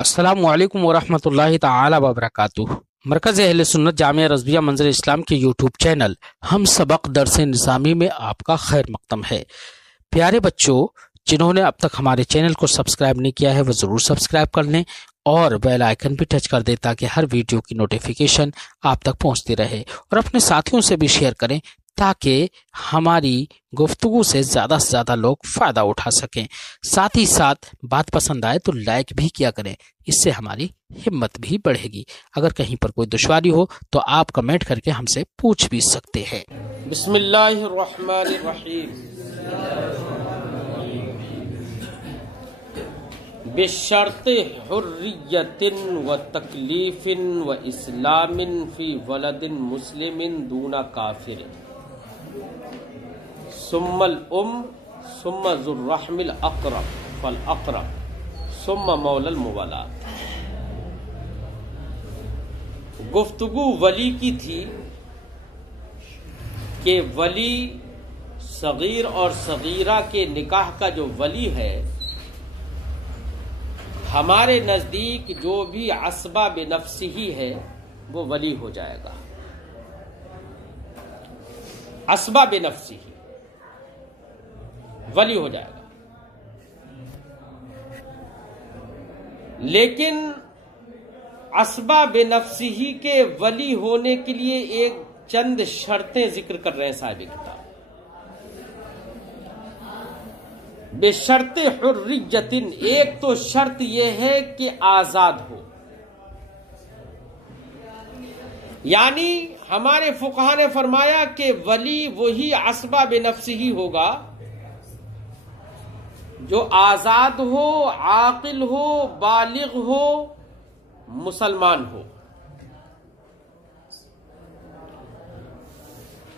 अस्सलामुअलैकुम वरहमतुल्लाहि ताला वबरकातुह। मरकज़ अहले सुन्नत जामिया रज़विया मंज़र इस्लाम के यूट्यूब चैनल हम सबक दर्स निज़ामी में आपका खैर मक़दम है। प्यारे बच्चों, जिन्होंने अब तक हमारे चैनल को सब्सक्राइब नहीं किया है वह ज़रूर सब्सक्राइब कर लें और बेल आइकन भी टच कर दें ताकि हर वीडियो की नोटिफिकेशन आप तक पहुंचती रहे, और अपने साथियों से भी शेयर करें ताकि हमारी गुफ्तगू से ज़्यादा लोग फ़ायदा उठा सकें। साथ ही साथ बात पसंद आए तो लाइक भी किया करें, इससे हमारी हिम्मत भी बढ़ेगी। अगर कहीं पर कोई दुश्वारी हो तो आप कमेंट करके हमसे पूछ भी सकते हैं। बिस्मिल्लाहिर्रहमानिर्रहीम। बिशर्ते हुर्रियतिन व तकलीफिन व इस्लामिन फी वलदिन मुस्लिमिन दूना काफिर सुम्मल सुम्मा जुर्रहमिल अक़रब फल अक़रब सुम्मा मौलल मुवलात। गुफ्तगू वली की थी कि वली सगीर और सगीरा के निकाह का जो वली है, हमारे नजदीक जो भी असबा बेनफ्सिही है वो वली हो जाएगा। असबा बेनफ्सिही वली हो जाएगा। लेकिन असबा बेनफ्सिही के वली होने के लिए एक चंद शर्तें जिक्र कर रहे हैं साहिब किताब। बेशर्ते हुर्रियतिन, एक तो शर्त यह है कि आजाद हो, यानी हमारे फुकहा ने फरमाया कि वली वही असबा बेनफ्सिही होगा जो आजाद हो, आकिल हो, बालिग हो, मुसलमान हो।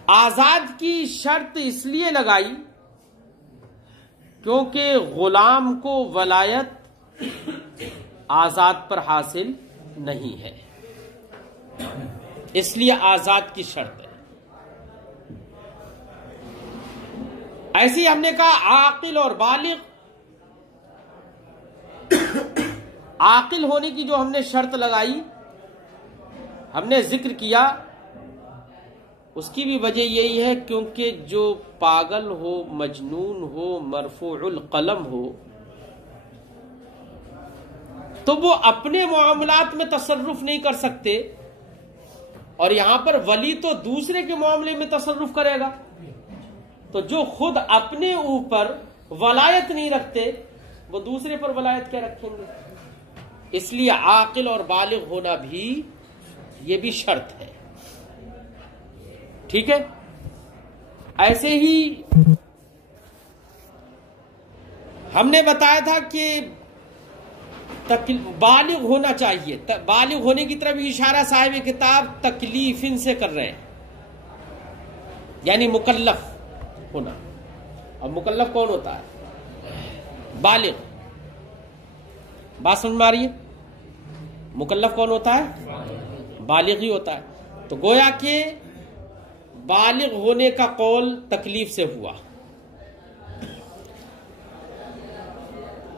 आजाद की शर्त इसलिए लगाई क्योंकि गुलाम को वलायत आजाद पर हासिल नहीं है, इसलिए आजाद की शर्त है। ऐसे ही हमने कहा आकिल और बालिग। आकिल होने की जो हमने शर्त लगाई, हमने जिक्र किया, उसकी भी वजह यही है क्योंकि जो पागल हो, मजनून हो, मरफूउल कलम हो, तो वो अपने मामलात में तसर्रुफ नहीं कर सकते, और यहां पर वली तो दूसरे के मामले में तसर्रुफ करेगा। तो जो खुद अपने ऊपर वलायत नहीं रखते वो दूसरे पर वलायत क्या रखेंगे। इसलिए आकिल और बालिग होना भी, ये भी शर्त है। ठीक है। ऐसे ही हमने बताया था कि बालिग होना चाहिए। बालिग होने की तरफ इशारा साहिब किताब तकलीफिन से कर रहे हैं, यानी मुकल्लफ होना। और मुकल्लफ कौन होता है? बालिग। बात समझ में आ रही है? मुकल्लफ कौन होता है? बालिग ही होता है। तो गोया के बालिग होने का कौल तकलीफ से हुआ।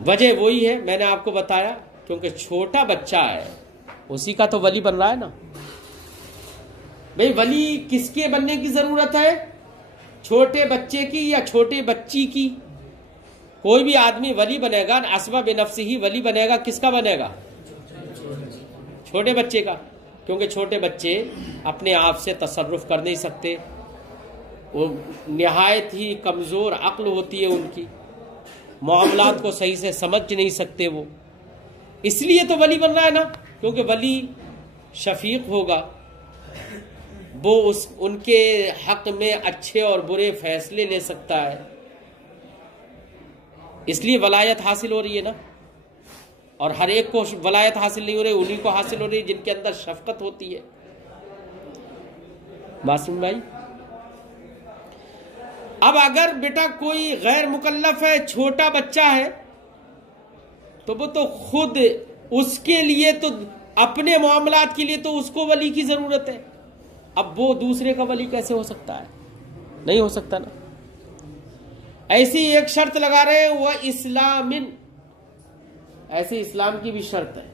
वजह वही है, मैंने आपको बताया, क्योंकि छोटा बच्चा है, उसी का तो वली बन रहा है ना। भाई वली किसके बनने की जरूरत है? छोटे बच्चे की या छोटे बच्ची की? कोई भी आदमी वली बनेगा, असबा बेनफ्सिही वली बनेगा, किसका बनेगा? छोटे बच्चे का। क्योंकि छोटे बच्चे अपने आप से तसर्रुफ कर नहीं सकते, वो निहायत ही कमजोर अक्ल होती है उनकी, मामलात को सही से समझ नहीं सकते वो। इसलिए तो वली बन रहा है ना, क्योंकि वली शफीक होगा, वो उनके हक में अच्छे और बुरे फैसले ले सकता है। इसलिए वलायत हासिल हो रही है ना। और हर एक को वलायत हासिल नहीं हो रही, उन्हीं को हासिल हो रही है जिनके अंदर शफकत होती है। बात सुन भाई। अब अगर बेटा कोई गैर मुकल्लफ है, छोटा बच्चा है, तो वो तो खुद उसके लिए तो अपने मामलात के लिए तो उसको वली की जरूरत है। अब वो दूसरे का वली कैसे हो सकता है? नहीं हो सकता ना। ऐसी एक शर्त लगा रहे हैं, वह इस्लामिन, ऐसे इस्लाम की भी शर्त है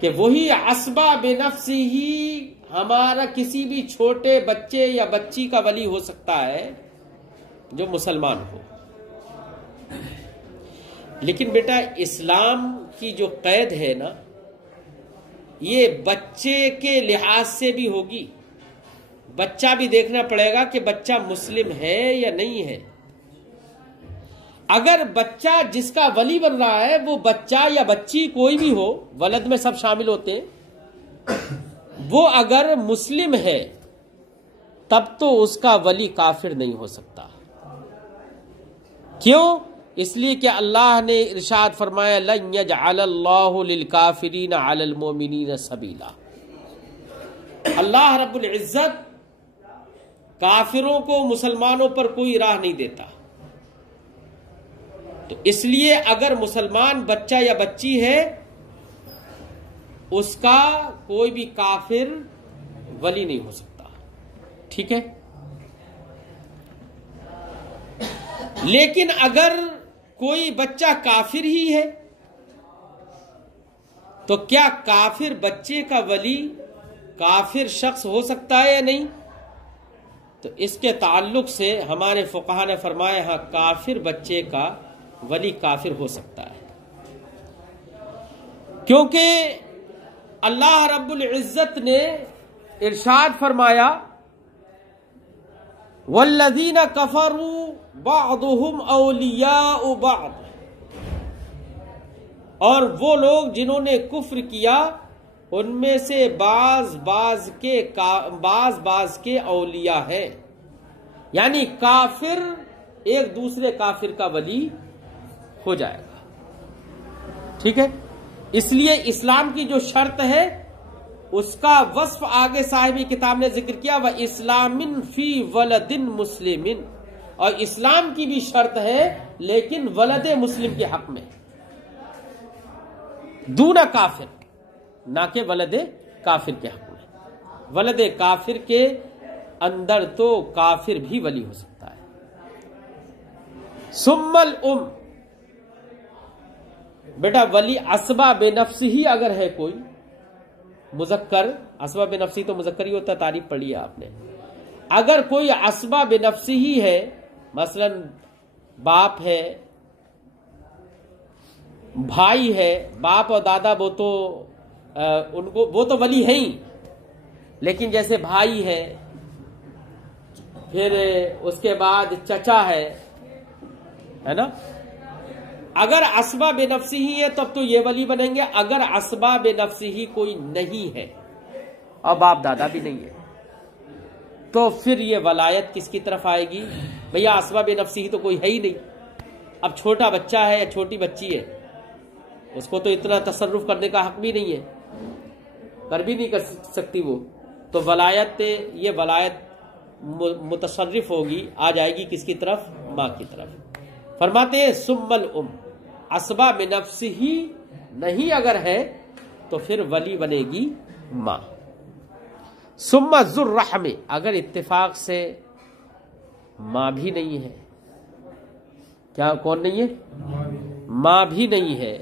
कि वही असबा बेनफ्सी ही हमारा किसी भी छोटे बच्चे या बच्ची का वली हो सकता है जो मुसलमान हो। लेकिन बेटा इस्लाम की जो कैद है ना, ये बच्चे के लिहाज से भी होगी। बच्चा भी देखना पड़ेगा कि बच्चा मुस्लिम है या नहीं है। अगर बच्चा जिसका वली बन रहा है वो बच्चा या बच्ची कोई भी हो, वलद में सब शामिल होते हैं, वो अगर मुस्लिम है तब तो उसका वली काफिर नहीं हो सकता। क्यों? इसलिए कि अल्लाह ने इरशाद फरमाया लन यजअलल्लाहु लिलकाफिरीन अलल मोमिनीन सबीला। अल्लाह रब्बुल इज्जत काफिरों को मुसलमानों पर कोई राह नहीं देता। तो इसलिए अगर मुसलमान बच्चा या बच्ची है, उसका कोई भी काफिर वली नहीं हो सकता। ठीक है। लेकिन अगर कोई बच्चा काफिर ही है तो क्या काफिर बच्चे का वली काफिर शख्स हो सकता है या नहीं? तो इसके ताल्लुक से हमारे फुक़हा ने फरमाया हाँ, काफिर बच्चे का वली काफिर हो सकता है, क्योंकि अल्लाह रब्बुल इज्जत ने इरशाद फरमाया वल्लज़ीना कफरू बअदुहुम औलियाउ बअद, और वो लोग जिन्होंने कुफ्र किया उनमें से बाज के औलिया हैं। यानी काफिर एक दूसरे काफिर का वली हो जाएगा। ठीक है। इसलिए इस्लाम की जो शर्त है उसका वस्फ आगे साहिब किताब ने जिक्र किया, व इस्लामिन फी वलदिन मुस्लिमिन, और इस्लाम की भी शर्त है लेकिन वलदे मुस्लिम के हक में, दूना काफिर, ना के वलदे काफिर के हक में। वलदे काफिर के अंदर तो काफिर भी वली हो सकता है। सुम्मल बेटा वली असबा बेनफ्स ही अगर है कोई मुजक्कर, असबा बेनफ्सी तो मुजक्कर ही होता, तारीफ पढ़ी है आपने। अगर कोई असबा बेनफ्सी ही है, मसलन बाप है, भाई है, बाप और दादा वो तो उनको वो तो वली है ही, लेकिन जैसे भाई है, फिर उसके बाद चचा है ना। अगर असबा बेनफ्सी ही है तब तो ये वली बनेंगे। अगर असबा बेनफ्सी ही कोई नहीं है और बाप दादा भी नहीं है तो फिर ये वलायत किसकी तरफ आएगी? भैया असबा बेनफ्सी ही तो कोई है ही नहीं। अब छोटा बच्चा है या छोटी बच्ची है, उसको तो इतना तसर्रुफ करने का हक भी नहीं है, कर भी नहीं कर सकती वो, तो वलायत ये वलायत मुतसर्रिफ होगी, आ जाएगी किसकी तरफ? माँ की तरफ। फरमाते हैं सुम्मल असबा बेनफ्सी ही नहीं अगर है तो फिर वली बनेगी माँ। सुम्मा ज़ुर्रहम, अगर इत्तेफाक से माँ भी नहीं है, क्या कौन नहीं है? माँ भी नहीं है,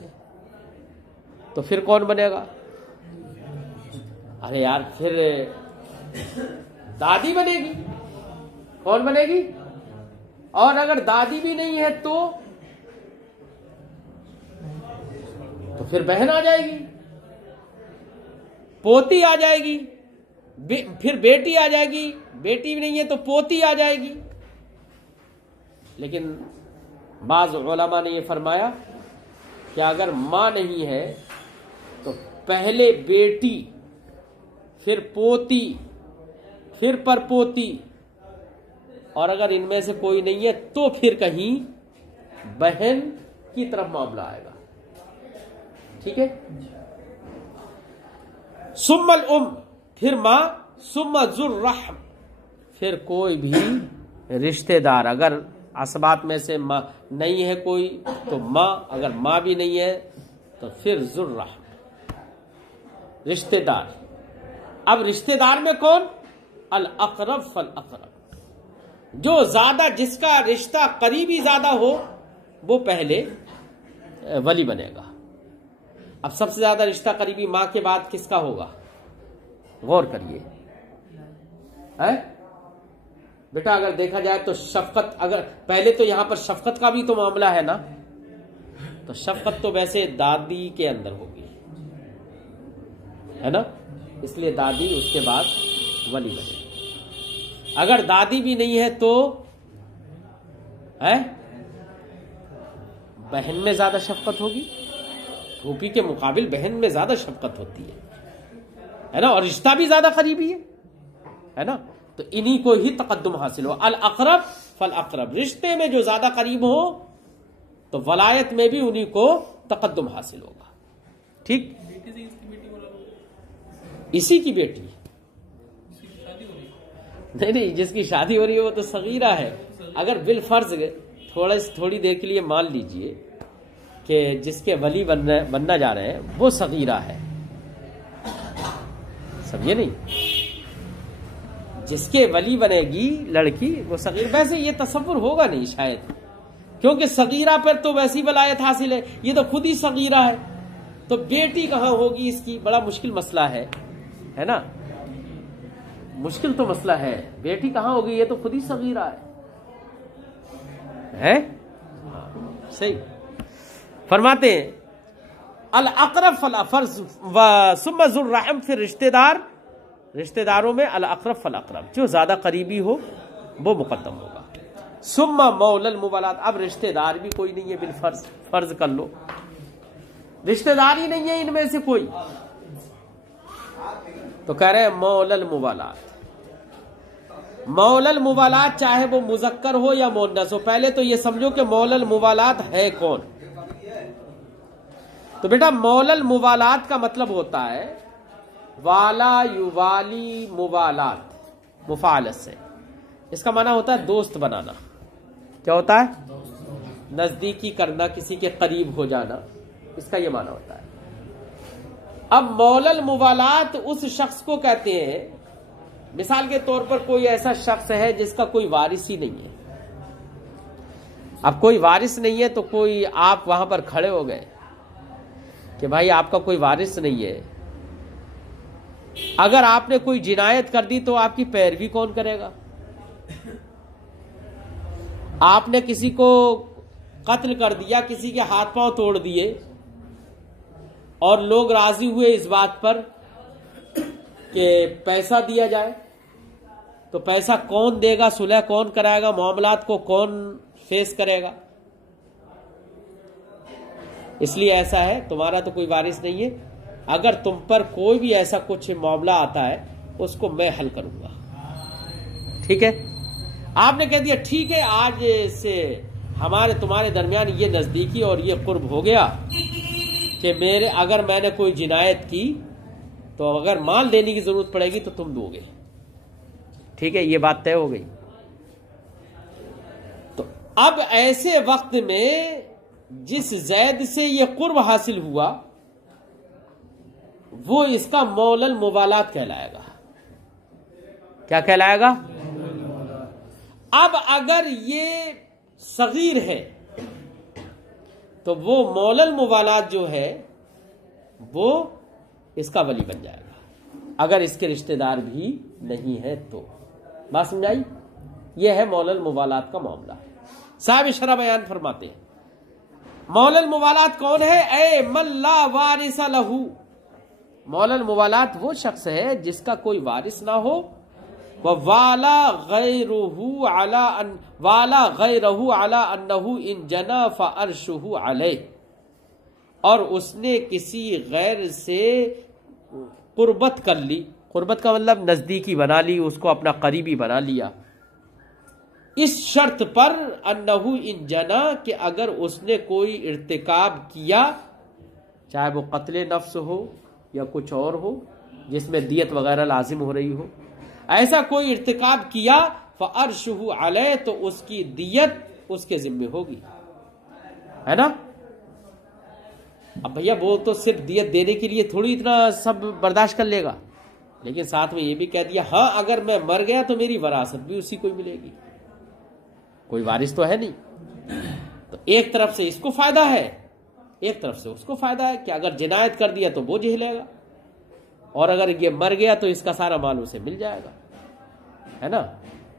तो फिर कौन बनेगा? अरे यार फिर दादी बनेगी। कौन बनेगी? और अगर दादी भी नहीं है तो फिर बहन आ जाएगी, पोती आ जाएगी, फिर बेटी आ जाएगी, बेटी भी नहीं है तो पोती आ जाएगी। लेकिन बाज़ उलमा ने यह फरमाया कि अगर मां नहीं है तो पहले बेटी, फिर पोती, फिर परपोती, और अगर इनमें से कोई नहीं है तो फिर कहीं बहन की तरफ मामला आएगा। ठीक है। सुम्मल फिर मां, सुम्मा ज़ुर्रहम, फिर कोई भी रिश्तेदार। अगर असबात में से मां नहीं है कोई तो मां, अगर मां भी नहीं है तो फिर ज़ुर्रहम, रिश्तेदार। अब रिश्तेदार में कौन? अल अक़रब फल अक़रब, जो ज्यादा, जिसका रिश्ता करीबी ज्यादा हो वो पहले वली बनेगा। अब सबसे ज्यादा रिश्ता करीबी मां के बाद किसका होगा? गौर करिए बेटा, अगर देखा जाए तो शफकत, अगर पहले तो यहां पर शफकत का भी तो मामला है ना, तो शफकत तो वैसे दादी के अंदर होगी, है ना, इसलिए दादी उसके बाद वली बनेगी। अगर दादी भी नहीं है तो है बहन में ज्यादा शफकत होगी, फूफी के मुकाबिल बहन में ज्यादा शफकत होती है ना, और रिश्ता भी ज्यादा करीबी है ना, तो इन्हीं को ही तकद्दुम हासिल हो। अल अकरब फल अकरब, रिश्ते में जो ज्यादा करीब हो तो वलायत में भी उन्हीं को तकद्दुम हासिल होगा। ठीक, इसी की बेटी नहीं, जिसकी शादी हो रही है वो तो सगीरा है। अगर बिल फर्ज थोड़ी देर के लिए मान लीजिए कि जिसके वली बनना जा रहे हैं वो सगीरा है, समझिए नहीं, जिसके वली बनेगी लड़की वो सगीर, वैसे ये तसव्वुर होगा नहीं शायद, क्योंकि सगीरा पर तो वैसी वलायत हासिल है, ये तो खुद ही सगीरा है, तो बेटी कहां होगी इसकी, बड़ा मुश्किल मसला है ना, मुश्किल तो मसला है, बेटी कहां होगी, ये तो खुद ही सगीरा है? सही फरमाते हैं अल अकरब फल फर्ज व सुम्मा जुर रहम, फिर रिश्तेदारों में अल अकरब फल अकरब, जो ज्यादा करीबी हो वो मुकद्दम होगा। सुम्मा मौलल मुवालात, अब रिश्तेदार भी कोई नहीं है बिल फर्ज कर लो, रिश्तेदार ही नहीं है इनमें से कोई, तो कह रहे हैं मौलल मुवालात। मौलल मुवालात चाहे वो मुजक्कर हो या मुन्नस हो, पहले तो ये समझो कि मौलल मुवालात है कौन। तो बेटा मौलल मुवालात का मतलब होता है वाला युवाली मुवालात, मुफालत से, इसका माना होता है दोस्त बनाना। क्या होता है? नजदीकी करना, किसी के करीब हो जाना, इसका यह माना होता है। अब मौलल मुवालात उस शख्स को कहते हैं, मिसाल के तौर पर कोई ऐसा शख्स है जिसका कोई वारिस ही नहीं है। अब कोई वारिस नहीं है तो कोई, आप वहां पर खड़े हो गए कि भाई आपका कोई वारिस नहीं है, अगर आपने कोई जिनायत कर दी तो आपकी पैरवी कौन करेगा? आपने किसी को कत्ल कर दिया, किसी के हाथ पांव तोड़ दिए और लोग राजी हुए इस बात पर कि पैसा दिया जाए, तो पैसा कौन देगा, सुलह कौन कराएगा, मामलात को कौन फेस करेगा? इसलिए ऐसा है, तुम्हारा तो कोई वारिस नहीं है, अगर तुम पर कोई भी ऐसा कुछ मामला आता है उसको मैं हल करूंगा। ठीक है, आपने कह दिया ठीक है, आज से हमारे तुम्हारे दरमियान ये नजदीकी और ये कुर्ब हो गया कि अगर मैंने कोई जिनायत की तो अगर माल देने की जरूरत पड़ेगी तो तुम दोगे। ठीक है, ये बात तय हो गई। तो अब ऐसे वक्त में जिस जैद से ये कुर्ब हासिल हुआ वो इसका मौलल मुवालात कहलाएगा। क्या कहलाएगा? अब अगर ये सगीर है तो वो मौलल मुवालात जो है वो इसका वली बन जाएगा, अगर इसके रिश्तेदार भी नहीं है तो। बात समझाई? ये है मौलल मुवालात का मामला। साहब शरह बयान फरमाते हैं मौलल मुवालात कौन है? ए मल्ला वारिस लहू, मौलल मुवालात वो शख्स है जिसका कोई वारिस ना हो, वाला गैरुहु अला अन्नहु इन जना फअर्शुहु अलैह, और उसने किसी गैर से कुर्बत कर ली, कुर्बत का मतलब नजदीकी बना ली, उसको अपना करीबी बना लिया, इस शर्त पर अन्नहु इन जना कि अगर उसने कोई इर्तिकाब किया, चाहे वो कत्ले नफ्स हो या कुछ और हो जिसमें दियत वगैरह लाजिम हो रही हो, ऐसा कोई इर्तिकाब किया फअर्शुहु अलैह, तो उसकी दियत उसके जिम्मे होगी, है ना। अब भैया वो तो सिर्फ दियत देने के लिए थोड़ी इतना सब बर्दाश्त कर लेगा, लेकिन साथ में ये भी कह दिया हाँ अगर मैं मर गया तो मेरी वरासत भी उसी को मिलेगी, कोई वारिस तो है नहीं। तो एक तरफ से इसको फायदा है एक तरफ से उसको फायदा है कि अगर जिनायत कर दिया तो वो झेलेगा, और अगर ये मर गया तो इसका सारा माल उसे मिल जाएगा, है ना।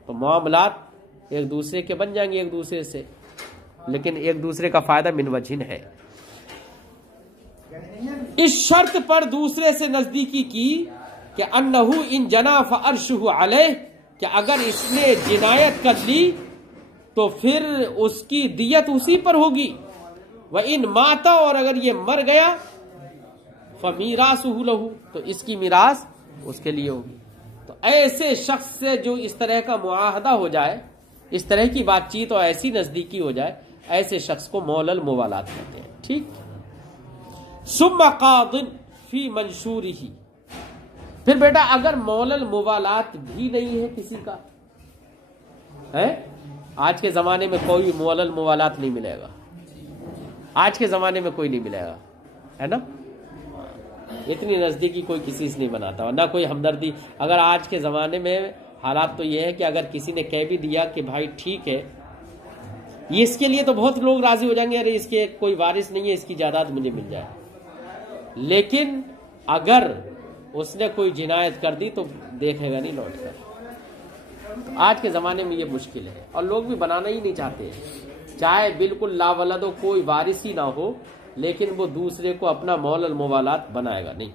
तो मामलात एक दूसरे के बन जाएंगे एक दूसरे से, लेकिन एक दूसरे का फायदा मिन वजहिन है। इस शर्त पर दूसरे से नजदीकी की कि अन्नहु इन जना फअर्शुहु अलैह, कि अगर इसने जिनायत कर ली तो फिर उसकी दियत उसी पर होगी। वह इन माता, और अगर ये मर गया, फमीरासुहु लहू, तो इसकी मिरास उसके लिए होगी। तो ऐसे शख्स से जो इस तरह का मुआहदा हो जाए, इस तरह की बातचीत और ऐसी नजदीकी हो जाए, ऐसे शख्स को मौलल मुवालात कहते हैं। ठीक। सुम्मा कादिन फी मंशूरिही, फिर बेटा अगर मौलल मुवालात भी नहीं है किसी का, है, आज के जमाने में कोई मौलल मुवालात नहीं मिलेगा, आज के जमाने में कोई नहीं मिलेगा, है ना। इतनी नजदीकी कोई किसी से नहीं बनाता, ना कोई हमदर्दी। अगर आज के जमाने में हालात तो ये है कि अगर किसी ने कह भी दिया कि भाई ठीक है, ये इसके लिए तो बहुत लोग राजी हो जाएंगे, अरे इसके कोई वारिस नहीं है, इसकी जायदाद मुझे मिल जाए। लेकिन अगर उसने कोई जिनायत कर दी तो देखेगा नहीं लौट कर। तो आज के जमाने में ये मुश्किल है, और लोग भी बनाना ही नहीं चाहते। चाहे बिल्कुल लावलद हो, कोई वारिस ही ना हो, लेकिन वो दूसरे को अपना मौलल मुवालात बनाएगा नहीं।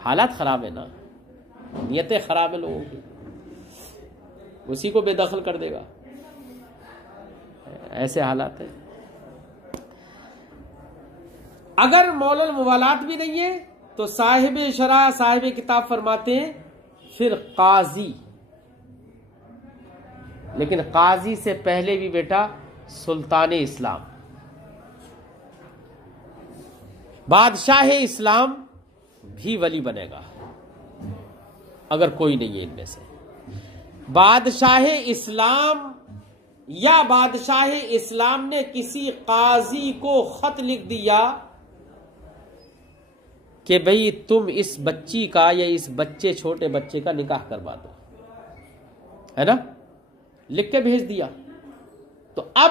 हालात खराब है ना, नियतें खराब है लोगों की, उसी को बेदखल कर देगा, ऐसे हालात है। अगर मौलल मुवालात भी नहीं है तो साहिब शरा, साहिब किताब फरमाते हैं फिर काजी, लेकिन काजी से पहले भी बेटा सुल्तान इस्लाम, बादशाह इस्लाम भी वली बनेगा। अगर कोई नहीं है इनमें से, बादशाह इस्लाम या बादशाह इस्लाम ने किसी काजी को खत लिख दिया कि भाई तुम इस बच्ची का या इस बच्चे, छोटे बच्चे का निकाह करवा दो, है ना, लिख के भेज दिया, तो अब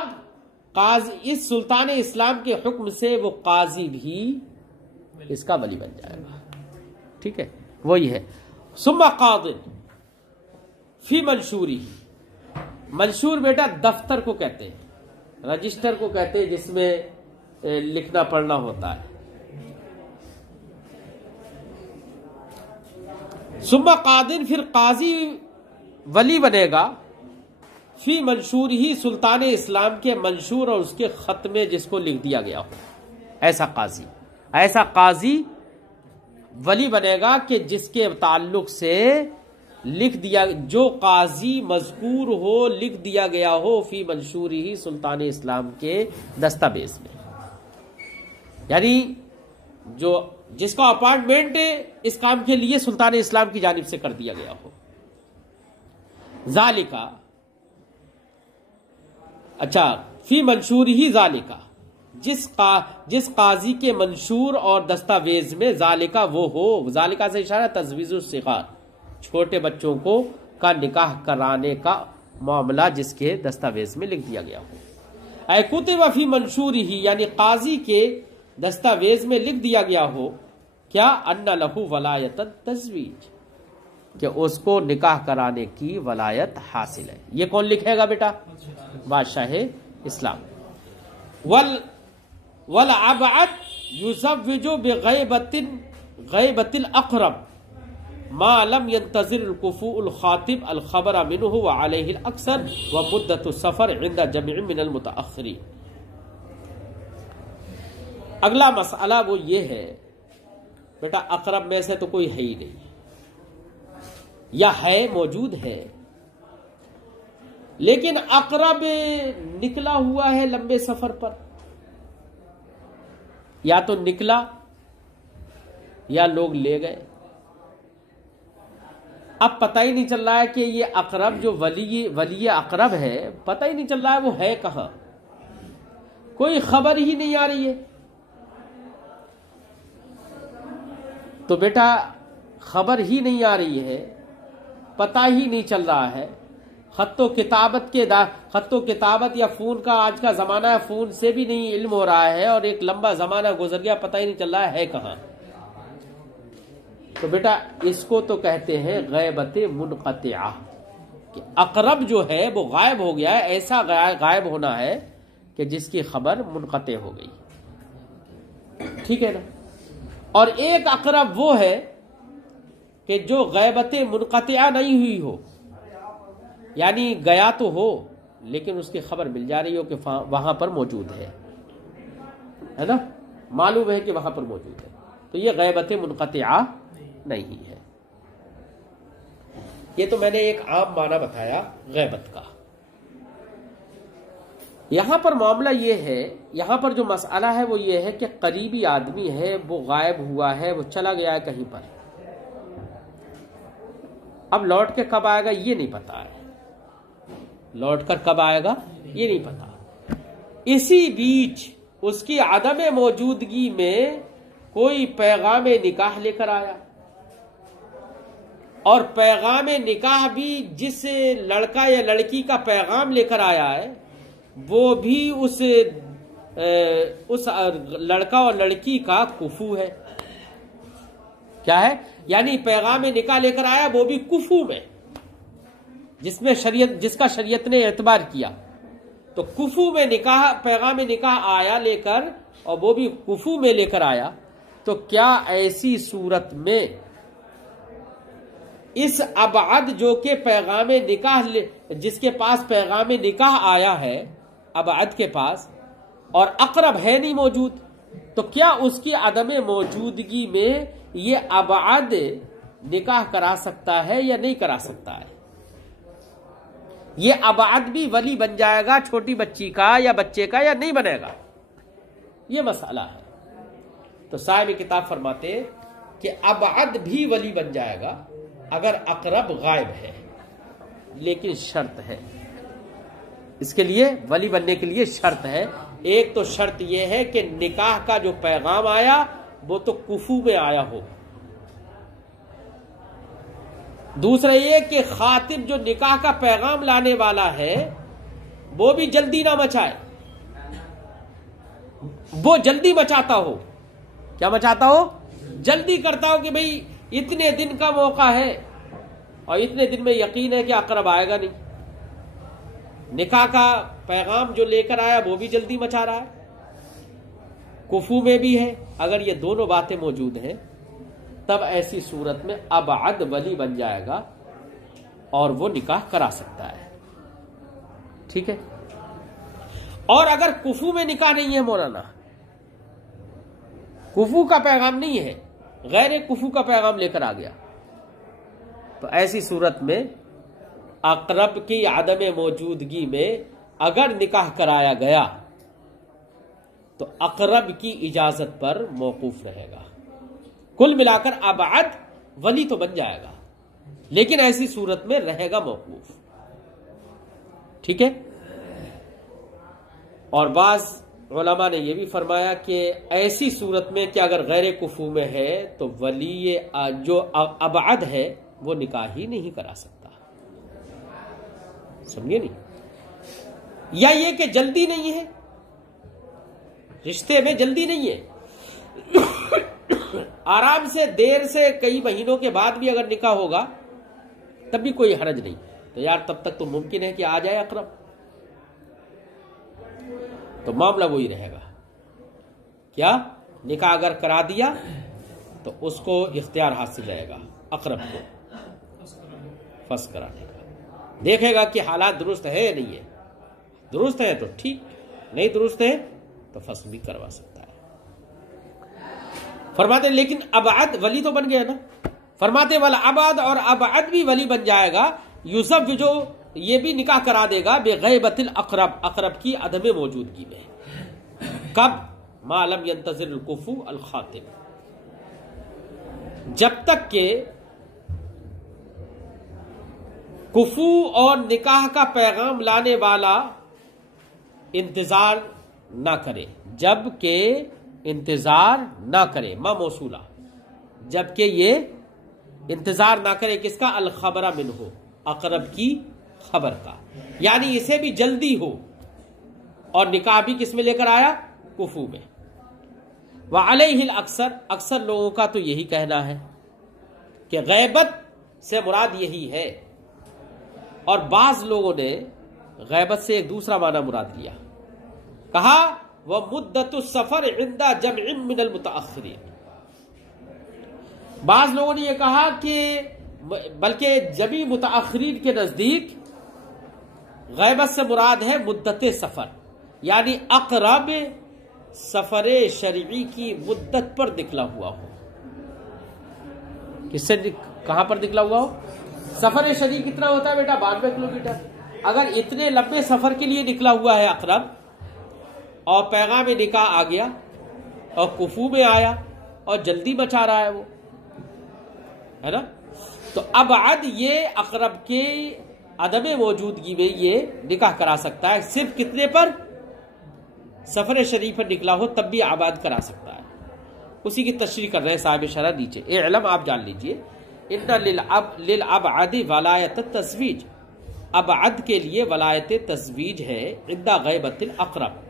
काजी, इस सुल्तान इस्लाम के हुक्म से वो काजी भी इसका वली बन जाएगा। ठीक है, वही है। सुम्मा कादिन फी मंशूरी, मंशूर बेटा दफ्तर को कहते हैं, रजिस्टर को कहते हैं, जिसमें लिखना पढ़ना होता है। सुम्मा कादिन, फिर काजी वली बनेगा, फी मंशूर ही, सुल्तान इस्लाम के मंशूर और उसके खत में जिसको लिख दिया गया हो, ऐसा काजी, ऐसा काजी वली बनेगा कि जिसके ताल्लुक से लिख दिया, जो काजी मजकूर हो, लिख दिया गया हो फी मंशूर ही, सुल्तान इस्लाम के दस्तावेज में, यानी जो जिसका अपॉइंटमेंट इस काम के लिए सुल्तान इस्लाम की जानिब से कर दिया गया हो। जालिका, अच्छा, फी मंशूर ही जालिका, जिस काजी के मंशूर और दस्तावेज में जालिका वो हो, जालिका से इशारा तजवीजुस सिगार, छोटे बच्चों को का निकाह कराने का मामला जिसके दस्तावेज में लिख दिया गया हो। कुतिबा फी मंशूर ही, यानी काजी के दस्तावेज में लिख दिया गया हो क्या, अन्ना लहू वलायत तजवीज, कि उसको निकाह कराने की वलायत हासिल है। ये कौन लिखेगा बेटा, बादशाह इस्लाम। वल अबअद युज़व्विजु बिग़ैबतिल अक़रब मा लम यंतज़िर कुफ़ूअल खातिब अल ख़बर मिन्हु व अलैहि अल अक्सर व मुद्दतु सफ़र इंदा जमीअ मिनल मुतअख़्खिरीन। अगला मसला वो ये है बेटा, अक़रब में से तो कोई है ही नहीं, या है मौजूद है, लेकिन अक़रब निकला हुआ है लंबे सफर पर, या तो निकला या लोग ले गए। अब पता ही नहीं चल रहा है कि ये अक़रब जो वली अक़रब है, पता ही नहीं चल रहा है वो है कहां, कोई खबर ही नहीं आ रही है। तो बेटा खबर ही नहीं आ रही है, पता ही नहीं चल रहा है, खत्तो किताबत या फोन का आज का जमाना है, फोन से भी नहीं इल्म हो रहा है और एक लंबा जमाना गुजर गया, पता ही नहीं चल रहा है कहां। तो बेटा इसको तो कहते हैं गैबत मुनक़तिआ, कि अक़रब जो है वो गायब हो गया है, ऐसा गायब होना है कि जिसकी खबर मुनक़ते हो गई। ठीक है ना। और एक अक़रब वो है कि जो गैबत मुनक़तिआ नहीं हुई हो, यानी गया तो हो लेकिन उसकी खबर मिल जा रही हो कि वहां पर मौजूद है ना, मालूम है कि वहां पर मौजूद है, तो ये गैबत मुनक़तिआ नहीं है। ये तो मैंने एक आम माना बताया गैबत का। यहां पर मामला ये है, यहां पर जो मसला है वो ये है कि करीबी आदमी है, वो गायब हुआ है, वो चला गया है कहीं पर, अब लौट के कब आएगा ये नहीं पता है, लौट कर कब आएगा ये नहीं पता। इसी बीच उसकी आदम मौजूदगी में कोई पैगाम निकाह लेकर आया, और पैगाम निकाह भी जिस लड़का या लड़की का पैगाम लेकर आया है वो भी उस लड़का और लड़की का कुफू है। क्या है? यानी पैगाम निकाह लेकर आया वो भी कुफू में, जिसमें जिसका शरीयत ने एतबार किया, तो कुफू में निकाह, पैगाम निकाह आया लेकर, और वो भी कुफू में लेकर आया। तो क्या ऐसी सूरत में इस अबाद जो के पैगाम निकाह, जिसके पास पैगाम निकाह आया है अबाद के पास, और अकरब है नहीं मौजूद, तो क्या उसकी अदम मौजूदगी में ये अबाद निकाह करा सकता है या नहीं करा सकता है? ये अबाद भी वली बन जाएगा छोटी बच्ची का या बच्चे का, या नहीं बनेगा? ये मसला है। तो साहिब किताब फरमाते कि अबाद भी वली बन जाएगा अगर अकरब गायब है, लेकिन शर्त है इसके लिए, वली बनने के लिए शर्त है। एक तो शर्त यह है कि निकाह का जो पैगाम आया वो तो कुफू में आया हो, दूसरा ये कि खातिब जो निकाह का पैगाम लाने वाला है वो भी जल्दी ना मचाए, वो जल्दी मचाता हो। क्या मचाता हो? जल्दी करता हो कि भाई इतने दिन का मौका है और इतने दिन में यकीन है कि अकरब आएगा नहीं। निकाह का पैगाम जो लेकर आया वो भी जल्दी मचा रहा है, कुफू में भी है। अगर ये दोनों बातें मौजूद हैं तब ऐसी सूरत में अबाद वली बन जाएगा और वो निकाह करा सकता है। ठीक है। और अगर कुफू में निकाह नहीं है मौलाना, कुफू का पैगाम नहीं है, गैर कुफू का पैगाम लेकर आ गया, तो ऐसी सूरत में अकरब की आदम मौजूदगी में अगर निकाह कराया गया तो अकरब की इजाजत पर मौकूफ रहेगा। कुल मिलाकर अबाद वली तो बन जाएगा, लेकिन ऐसी सूरत में रहेगा मौकूफ। ठीक है। और बाज उलमा ने यह भी फरमाया कि ऐसी सूरत में कि अगर गैर कुफू में है तो वली जो अबाद है वो निकाह ही नहीं करा सकता। समझे नहीं? या ये कि जल्दी नहीं है, रिश्ते में जल्दी नहीं है, आराम से देर से कई महीनों के बाद भी अगर निकाह होगा तब भी कोई हरज नहीं, तो यार तब तक तो मुमकिन है कि आ जाए अकरब, तो मामला वही रहेगा। क्या? निकाह अगर करा दिया तो उसको इख्तियार हासिल रहेगा अकरब को फस कराने का। देखेगा कि हालात दुरुस्त है या नहीं है, दुरुस्त है तो ठीक, नहीं दुरुस्त है तो फस भी करवा सकता है। फरमाते लेकिन अबाद वली तो बन गया ना, फरमाते वाला अबाद और अबाद भी वली बन जाएगा। यूसुफ जो ये भी निकाह करा देगा बेगैबतिल अकरब, अकरब की अदम मौजूदगी में। कब? मालम यंतज़िर कुफू अल खातिब, जब तक के कुफू और निकाह का पैगाम लाने वाला इंतजार ना करे, जबकि इंतजार ना करे, मा मौसूला, जबकि ये इंतजार ना करे किसका? अल खबरा मिन हो, अकरब की खबर का, यानी इसे भी जल्दी हो। और निकाह भी किस में लेकर आया? कुफू में। व अलैहिल अक्सर, अक्सर लोगों का तो यही कहना है कि गैबत से मुराद यही है, और बाज लोगों ने गैबत से एक दूसरा माना मुराद लिया। कहा वह मुद्दतु सफर इंदा जमइन मिनल मुतअख्खिरीन। बाज लोगों ने यह कहा कि बल्कि जमी मुतअख्खिरीन के नजदीक गैबत से मुराद है मुद्दत सफर, यानी अक़रब सफर शरई की मुद्दत पर निकला हुआ हो। किससे कहां पर निकला हुआ हो? सफर शरई कितना होता है बेटा? 92 किलोमीटर। अगर इतने लंबे सफर के लिए निकला हुआ है अक़रब, और पैगाम निकाह आ गया और कुफू में आया और जल्दी मचा रहा है वो, है ना, तो अबअद ये अक़रब के अदम मौजूदगी में ये निकाह करा सकता है। सिर्फ कितने पर? सफर शरीफ पर निकला हो तब भी आबाद करा सकता है। उसी की तशरीह कर रहे हैं साहिब शरह नीचे। ए इल्म आप जान लीजिए, इन्ना लिल अबअद वलायत तज़वीज, अबअद के लिए वलायत तज़वीज है इंदा गैबतिल अक़रब,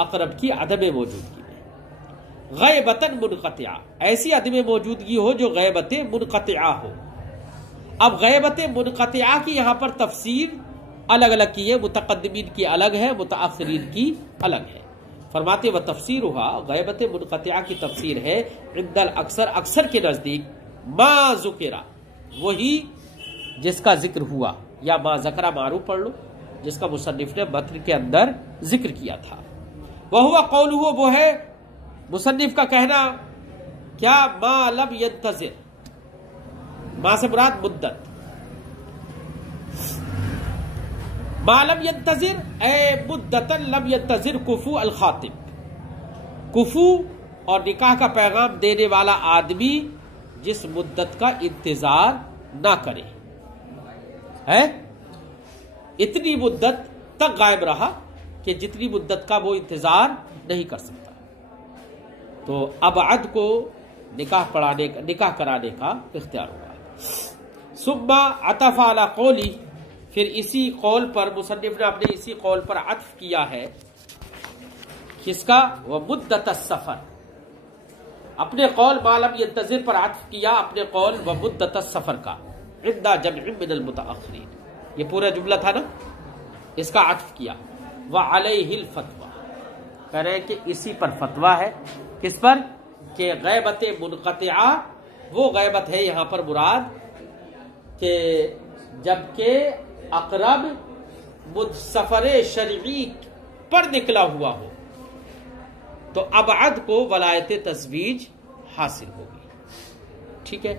अक़रब की अदम मौजूदगी में। गैबतन मुनक़तिआ, ऐसी अदम मौजूदगी हो जो गैबत मुनक़तिआ हो। अब गैबत मुनक़तिआ की यहाँ पर तफसीर अलग अलग की है, मुतक़द्दिमीन की अलग है, मुतअख्खिरीन की अलग है। फरमाते व तफसीर हुआ, गैबत मुनक़तिआ की तफसीर है इंदल अक्सर, अक्सर के नजदीक, मा ज़ुकिरा, वही जिसका जिक्र हुआ, या मा ज़करा मारूफ पढ़ लो, जिसका मुसन्निफ ने मतन के अंदर जिक्र किया था। वह हुआ कौलुहु, वो है मुसन्निफ का कहना, क्या? मा लब यंतज़िर, मा से मुराद मुद्दत, मा लब यंतज़िर ए मुद्दतन लब यंतज़िर कुफू अल खातिब, कुफू और निकाह का पैगाम देने वाला आदमी जिस मुद्दत का इंतजार ना करे, है इतनी मुद्दत तक गायब रहा कि जितनी मुद्दत का वो इंतजार नहीं कर सकता, तो अबअद को निकाह पढ़ाने का, निकाह कराने का इख्तियार होगा। सुम्मा अतफ़ अला कौली, फिर इसी कौल पर मुसन्निफ ने अपने इसी कौल पर अत्फ किया है, किसका? वह मुद्दत सफर, अपने कौल मालम यंतज़िर पर अत्फ किया, अपने कौल वह मुद्दत सफर का इंदा जमइन मिनल मुतअख्खिरीन, ये पूरा जुमला था ना, इसका अत्फ किया। व अलैहिल फतवा, कह रहे हैं कि इसी पर फतवा है, किस पर? कि गैबत मुनक़तिआ वो गैबत है यहां पर मुराद कि जबकि अक़रब सफर शरई पर निकला हुआ हो, तो अबअद को वलायत तज़वीज हासिल होगी। ठीक है।